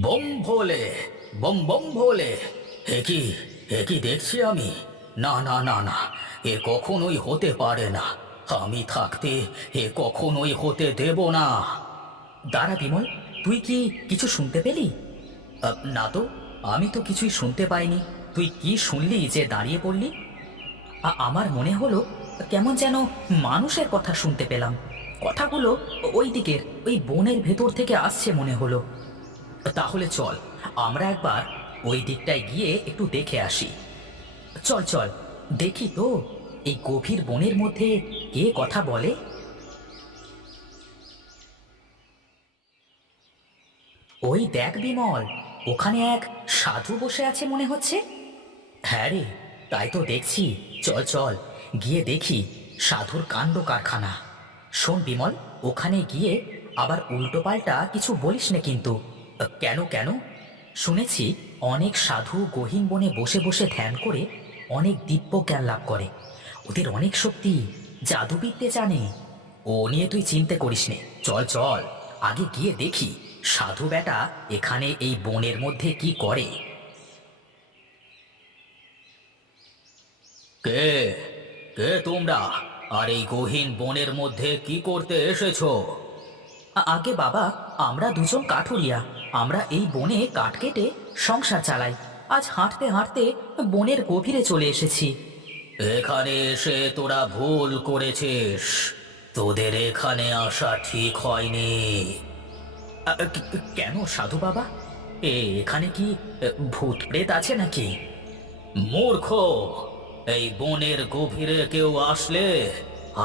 Bomb ভোলে, bomb bomb ভোলে। এ কি দেখছি আমি? না না না না, এ কখনোই হতে পারে না। আমি থাকতে এ কখনোই হতে দেব না। দাঁড়া বিমল, তুই কি কিছু শুনতে পেলি? না তো, আমি তো কিছুই শুনতে পাইনি। তুই কি শুনলি যে দাঁড়িয়ে পড়লি? আমার মনে হলো কেমন যেন মানুষের কথা শুনতে পেলাম। কথাগুলো ওই দিকের, ওই বনের ভেতর থেকে আসছে মনে হলো। তাহলে চল, আমরা একবার ওই দিকটায় গিয়ে একটু দেখে আসি। চল চল, দেখি তো এই গভীর বনের মধ্যে কে কথা বলে। ওই দেখ বিমল, ওখানে এক সাধু বসে আছে মনে হচ্ছে। হ্যাঁ রে, তাই তো দেখছি। চল চল, গিয়ে দেখি সাধুর কাণ্ড কারখানা। শোন বিমল, ওখানে গিয়ে আবার উল্টোপাল্টা কিছু বলিস না কিন্তু। কেন কেন? শুনেছি অনেক সাধু গহীন বনে বসে বসে ধ্যান করে অনেক দিব্য জ্ঞান লাভ করে। ওদের অনেক শক্তি, জাদুবিদ্যে জানে। ও নিয়ে তুই চিন্তা করিস নে। চল চল, আগে গিয়ে দেখি সাধু বেটা এখানে এই বনের মধ্যে কি করে। কে কে তোমরা? আর এই গহীন বনের মধ্যে কি করতে এসেছো? আগে বাবা, আমরা দুজন কাঠুরিয়া। আমরা এই বনে কাঠ কেটে সংসার চালাই। আজ হাঁটতে হাঁটতে বনের গভীরে চলে এসেছি। এখানে এসে তোরা ভুল করেছিস। তোদের এখানে আসা ঠিক হয়নি। কেন সাধু বাবা, এখানে কি ভূত প্রেত আছে নাকি? মূর্খ, এই বনের গভীরে কেউ আসলে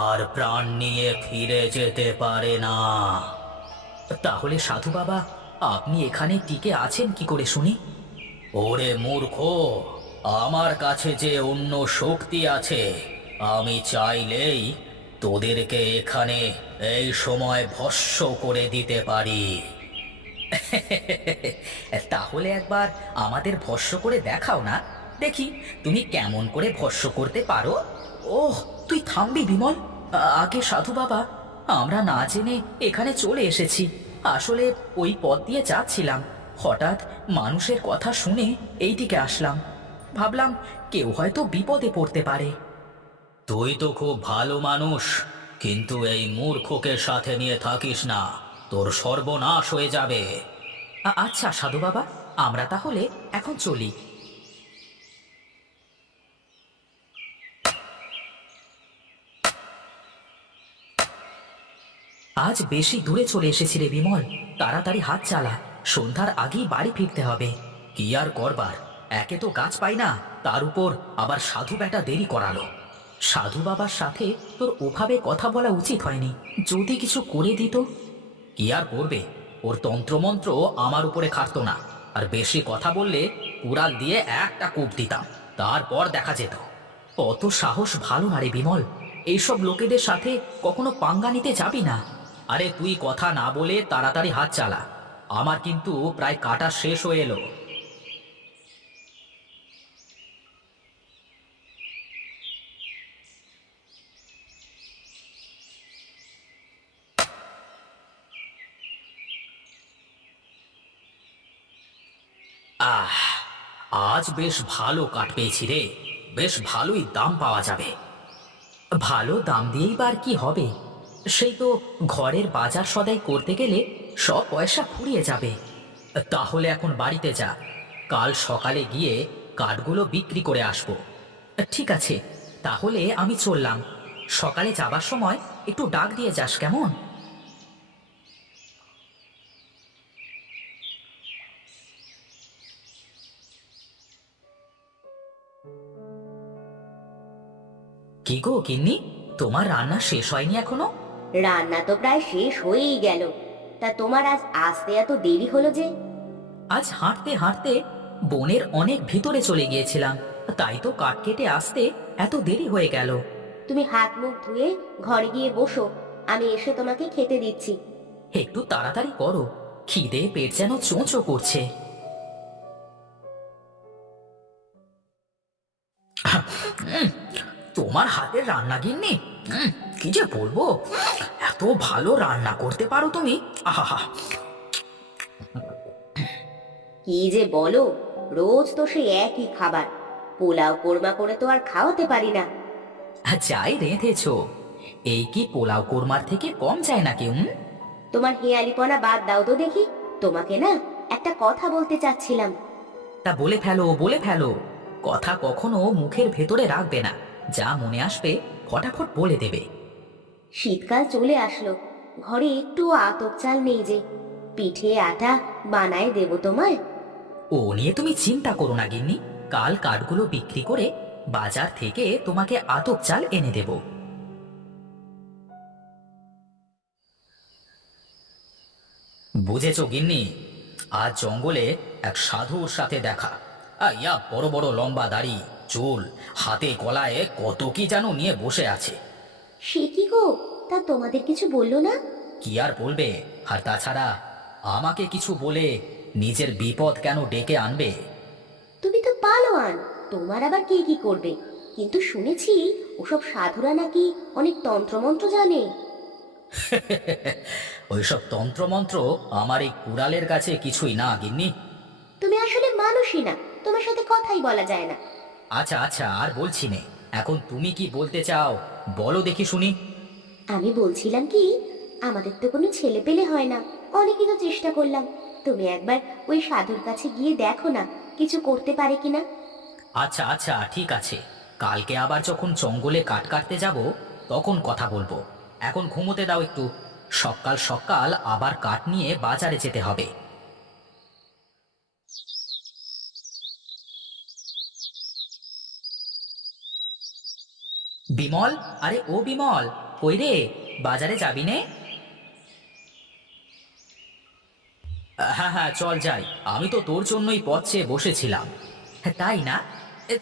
আর প্রাণ নিয়ে ফিরে যেতে পারে না। তাহলে সাধু বাবা, আপনি এখানে টিকে আছেন কি করে শুনি? ওরে মূর্খ, আমার কাছে যে অন্য শক্তি আছে, আমি চাইলেই তোদেরকে এখানে এই সময় ভস্ম করে দিতে পারি। তাহলে একবার আমাদের ভস্ম করে দেখাও না, দেখি তুমি কেমন করে ভস্ম করতে পারো। ওহ, তুই থামবি বিমল। আগে সাধু বাবা, আমরা না জেনে এখানে চলে এসেছি। আসলে ওই পথ দিয়ে যাচ্ছিলাম, হঠাৎ মানুষের কথা শুনে এই দিকে আসলাম। ভাবলাম কেউ হয়তো বিপদে পড়তে পারে। তুই তো খুব ভালো মানুষ, কিন্তু এই মূর্খকে সাথে নিয়ে থাকিস না, তোর সর্বনাশ হয়ে যাবে। আচ্ছা সাধু বাবা, আমরা তাহলে এখন চলি। আজ বেশি দূরে চলে এসেছি রে বিমল, তাড়াতাড়ি হাত চালা, সন্ধ্যার আগেই বাড়ি ফিরতে হবে। কি আর করবার, একে তো গাছ পাই না, তার উপর আবার সাধু বেটা দেরি করালো। সাধু বাবার সাথে তোর ওভাবে কথা বলা উচিত হয়নি। যদি কিছু করে দিত। কি আর করবে, ওর তন্ত্রমন্ত্র আমার উপরে খাটতো না। আর বেশি কথা বললে কুড়াল দিয়ে একটা কোপ দিতাম, তারপর দেখা যেত। অত সাহস ভালো না রে বিমল, এইসব লোকেদের সাথে কখনো পাঙ্গা নিতে যাবি না। আরে তুই কথা না বলে তাড়াতাড়ি হাত চালা, আমার কিন্তু প্রায় কাটা শেষ হয়ে এলো। আহ, আজ বেশ ভালো কাঠ পেয়েছি রে, বেশ ভালোই দাম পাওয়া যাবে। ভালো দাম দিয়েই বার কি হবে? সেই তো ঘরের বাজার সদাই করতে গেলে সব পয়সা ফুরিয়ে যাবে। তাহলে এখন বাড়িতে যা, কাল সকালে গিয়ে কাঠগুলো বিক্রি করে আসবো। ঠিক আছে, তাহলে আমি চললাম। সকালে যাবার সময় একটু ডাক দিয়ে যাস কেমন? কি গো গিন্নি, তোমার রান্না শেষ হয়নি এখনো? রান্না তো প্রায় শেষ হয়েই গেল। তা তোমার আজ আসতে এত দেরি হলো যে? আজ হাঁটতে হাঁটতে বনের অনেক ভিতরে চলে গিয়েছিলাম, তাই তো কাঠ কেটে আসতে এত দেরি হয়ে গেল। তুমি হাত মুখ ধুয়ে ঘরে গিয়ে বসো, আমি এসে তোমাকে খেতে দিচ্ছি। একটু তাড়াতাড়ি করো, খিদে পেট যেন চোঁচো করছে। তোমার হাতের রান্না গিন্নি, কি যে বলবো, এত ভালো রান্না করতে পারো তুমি। আহা, কি যে বলো, রোজ তো সেই একই খাবার। পোলাও কোরমা করে তো আর খাওয়াতে পারি না। যাই রেঁধেছো, এই কি পোলাও কোরমার থেকে কম যায় নাকি? তোমার হেয়ালিপনা বাদ দাও তো দেখি। তোমাকে না একটা কথা বলতে চাচ্ছিলাম। তা বলে ফেলো, বলে ফেলো। কথা কখনো মুখের ভেতরে রাখবে না, যা মনে আসবে ফটাফট বলে দেবে। শীতকাল চলে আসলো, ঘরে একটু আতপ চাল নেই যে। পিঠে আটা বানায় দেবো তোমায়। ও নিয়ে তুমি চিন্তা করো না গিন্নি, কাল কাঠগুলো বিক্রি করে বাজার থেকে তোমাকে আতপ চাল এনে দেব। বুঝেছো গিন্নি, আজ জঙ্গলে এক সাধুর সাথে দেখা। ইয়া বড় বড় লম্বা দাড়ি, চুল, হাতে গলায় কত কি যেন নিয়ে বসে আছে। সে কি গো, তা তোমাদের কিছু বললো না? কি আর বলবে, আর তাছাড়া আমাকে কিছু বলে নিজের বিপদ কেন ডেকে আনবে? তুমি তো পালোয়ান, তোমার আবার কে কি করবে? কিন্তু শুনেছি ওসব সাধুরা নাকি অনেক তন্ত্রমন্ত্র জানে। ওইসব তন্ত্রমন্ত্র আমার এই কুড়ালের কাছে কিছুই না গিন্নি। তুমি আসলে মানুষই না, তোমার সাথে কথাই বলা যায় না। আচ্ছা আচ্ছা, আর বলছি নে, এখন তুমি কি বলতে চাও বলো দেখি শুনি। আমি বলছিলাম কি, আমাদের তো কোনো ছেলে পেলে হয় না, অনেকই তো চেষ্টা করলাম। তুমি একবার ওই সাধুর কাছে গিয়ে দেখো না, কিছু করতে পারে কিনা। আচ্ছা আচ্ছা, ঠিক আছে, কালকে আবার যখন জঙ্গলে কাঠ কাটতে যাব তখন কথা বলবো। এখন ঘুমোতে দাও একটু, সকাল সকাল আবার কাঠ নিয়ে বাজারে যেতে হবে। বিমল, আরে ও বিমল, কই রে, বাজারে যাবি নে? হ্যাঁ হ্যাঁ, চল যাই, আমি তো তোর জন্যই পথ চেয়ে বসেছিলাম। তাই না?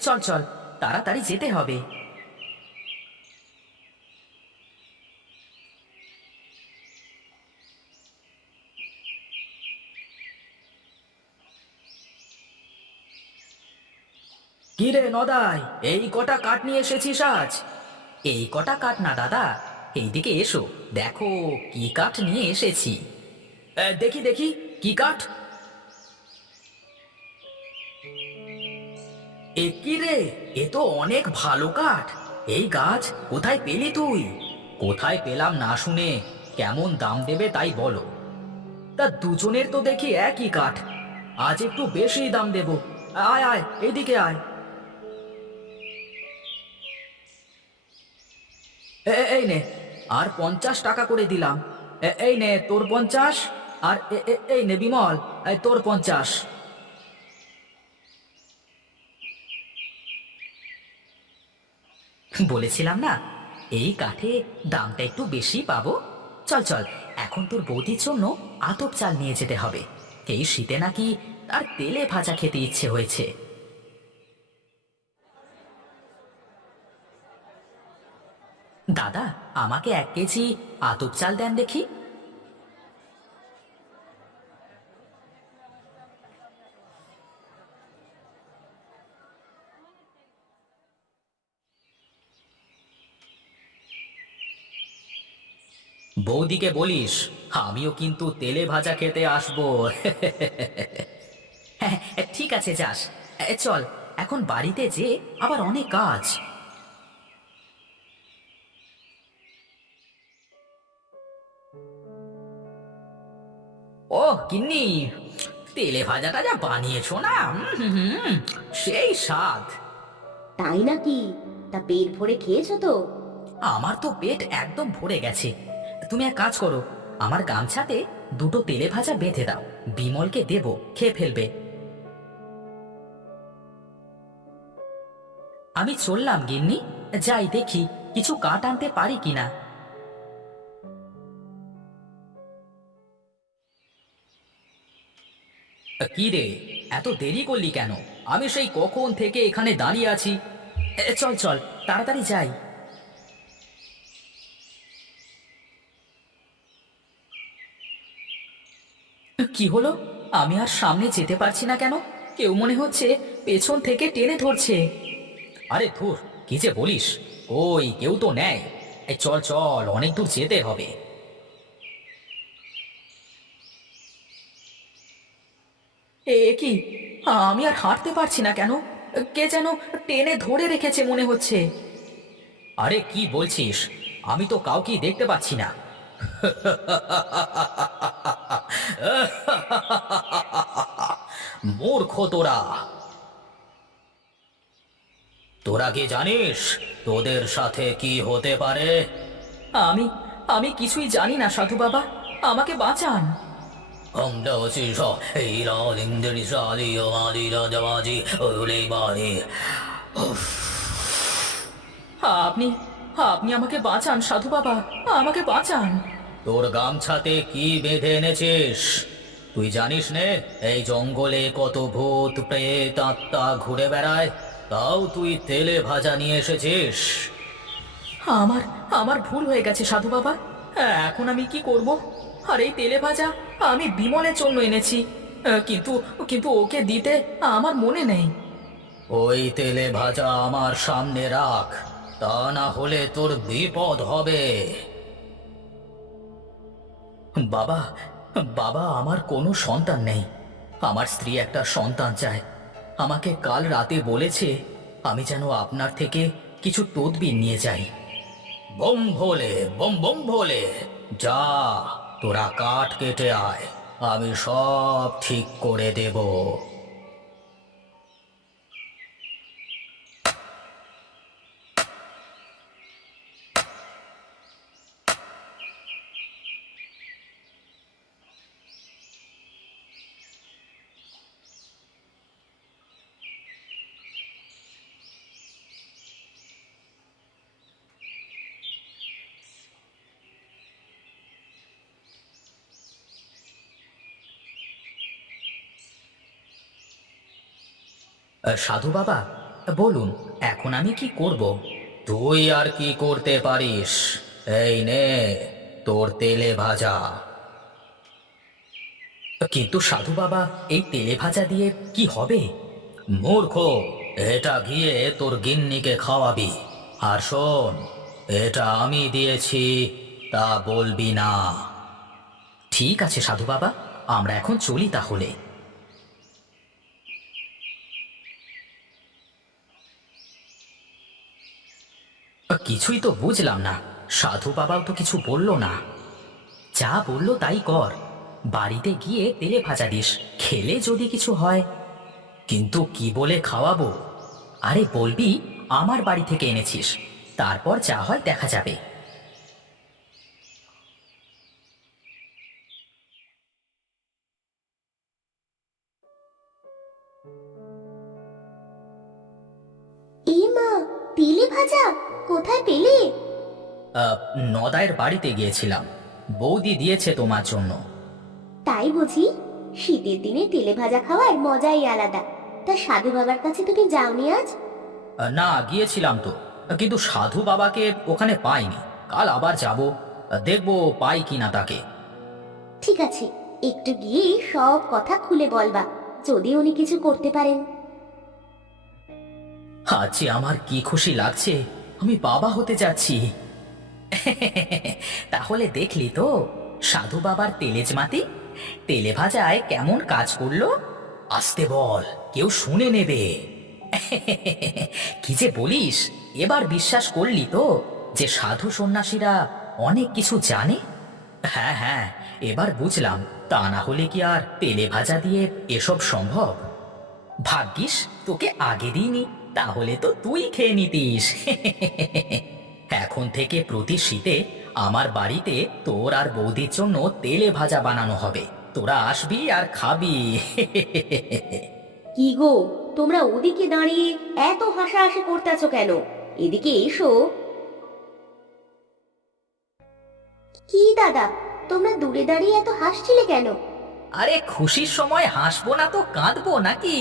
চল চল, তাড়াতাড়ি যেতে হবে। কি রে নদাই, এই কটা কাঠ নিয়ে এসেছিস আজ? এই কটা কাঠ না দাদা, এইদিকে এসো, দেখো কি কাঠ নিয়ে এসেছি। দেখি দেখি, কি কাঠ? এ কি রে, এ তো অনেক ভালো কাঠ। এই গাছ কোথায় পেলি তুই? কোথায় পেলাম না শুনে কেমন দাম দেবে তাই বলো। তা দুজনের তো দেখি একই কাঠ, আজ একটু বেশি দাম দেব। আয় আয়, এইদিকে আয়। এই নে, আর 50 টাকা করে দিলাম। এই নে তোর 50, আর এই নে বিমল, এই তোর 50। বলেছিলাম না, এই কাঠে দামটা একটু বেশি পাবো। চল চল, এখন তোর বৌদির জন্য আতপ চাল নিয়ে যেতে হবে। এই শীতে নাকি তার তেলে ভাজা খেতে ইচ্ছে হয়েছে। দাদা, আমাকে 1 কেজি আতপ চাল দেন দেখি। বৌদিকে বলিস আমিও কিন্তু তেলে ভাজা খেতে আসবো। হ্যাঁ, ঠিক আছে, যাস। চল, এখন বাড়িতে যে আবার অনেক কাজ। ও গিন্নি, তেলে ভাজাটা যা বানিয়েছো না, সেই স্বাদ। তাই নাকি? তা পেট ভরে খেয়েছো তো? আমার তো পেট একদম ভরে গেছে। তুমি এক কাজ করো, আমার গামছাতে 2টো তেলে ভাজা বেঁধে দাও, বিমলকে দেবো, খেয়ে ফেলবে। আমি চললাম গিন্নি, যাই দেখি কিছু কাঠ আনতে পারি কিনা। কি রে, এত দেরি করলি কেন? আমি সেই কখন থেকে এখানে দাঁড়িয়ে আছি। চল চল, তাড়াতাড়ি যাই। কি হলো, আমি আর সামনে যেতে পারছি না কেন? কেউ মনে হচ্ছে পেছন থেকে টেনে ধরছে। আরে ধুর, কি যে বলিস, ওই কেউ তো নেয়। এই চল চল, অনেক দূর যেতে হবে। এ কি, আমি আর হাঁটতে পারছি না কেন? কে যেন টেনে ধরে রেখেছে মনে হচ্ছে। আরে কি বলছিস? আমি তো কাউকেই দেখতে পাচ্ছি না। মূর্খ তোরা! তোরা কি জানিস তোদের সাথে কি হতে পারে? আমি আমি কিছুই জানি না সাধু বাবা, আমাকে বাঁচান। আপনি আপনি আমাকে বাঁচান সাধু বাবা, আমাকে বাঁচান। তোর গামছাতে কি বেঁধে এনেছিস? তুই জানিস নে এই জঙ্গলে কত ভূত প্রেত আত্মা ঘুরে বেড়ায়, তাও তুই তেলে ভাজা নিয়ে এসেছিস। আমার আমার ভুল হয়ে গেছে সাধু বাবা, এখন আমি কি করব? আর এই তেলে ভাজা আমি বিমলের জন্য এনেছি, কিন্তু কিন্তু ওকে দিতে আমার মনে নেই। ওই তেলে ভাজা আমার সামনে রাখ, তা না হলে তোর বিপদ হবে। বাবা, বাবা, আমার কোনো সন্তান নেই। আমার স্ত্রী একটা সন্তান চায়। আমাকে কাল রাতে বলেছে আমি যেন আপনার থেকে কিছু তদবির নিয়ে যাই। বম ভোলে, বম বম ভোলে, যা তোরা কাঠ কেটে আয়, আমি সব ঠিক করে দেব। সাধু বাবা বলুন, এখন আমি কি করব? তুই আর কি করতে পারিস? এই নে তোর তেলে ভাজা। কিন্তু সাধু বাবা, এই তেলে ভাজা দিয়ে কি হবে? মূর্খ, এটা গিয়ে তোর গিন্নিকে খাওয়াবি। আর শোন, এটা আমি দিয়েছি তা বলবি না। ঠিক আছে সাধু বাবা, আমরা এখন চলি তাহলে। কিছুই তো বুঝলাম না, সাধু বাবাও তো কিছু বলল না। যা বললো তাই কর, বাড়িতে গিয়ে তেলে ভাজা দিস, খেলে যদি কিছু হয়। কিন্তু কি বলে খাওয়াবো? আরে বলবি আমার বাড়ি থেকে এনেছিস, তারপর যা হয় দেখা যাবে। এ মা, তেলে ভাজা কোথায় পেলে? আহ, নদায়ের বাড়িতে গিয়েছিলাম, বৌদি দিয়েছে তোমার জন্য। তাই বুঝি? শীতের দিনে তেলে ভাজা খাওয়ার মজাই আলাদা। তা সাধু বাবার কাছে তুমি যাওনি আজ? না, গিয়েছিলাম তো, কিন্তু সাধু বাবাকে ওখানে পাইনি। কাল আবার যাব, দেখবো পাই কিনা তাকে। ঠিক আছে, একটু গিয়ে সব কথা খুলে বলবা, যদি উনি কিছু করতে পারেন। আজ আমার কি খুশি লাগছে, আমি বাবা হতে যাচ্ছি। তাহলে দেখলি তো সাধু বাবার তেলেজ মাতি তেলে ভাজায় কেমন কাজ করলো। আসতে বল, কেউ শুনে নেবে। কি যে বলিস, এবার বিশ্বাস করলি তো যে সাধু সন্ন্যাসীরা অনেক কিছু জানে? হ্যাঁ হ্যাঁ, এবার বুঝলাম। তা না হলে কি আর তেলে ভাজা দিয়ে এসব সম্ভব? ভাগ্যিস তোকে আগে দিইনি, তাহলে তো তুই খেয়ে নিতিস। এখন থেকে প্রতি শীতে আমার বাড়িতে তোর আর বৌদির জন্য তেলে ভাজা বানানো হবে, তোরা আসবি আর খাবি। কি গো, তোমরা ওদিকে দাঁড়িয়ে এত হাসাহাসি করতেছো কেন? এদিকে এসো। কি দাদা, তোমরা দূরে দাঁড়িয়ে এত হাসছিলে কেন? আরে খুশির সময় হাসবো না তো কাঁদবো নাকি?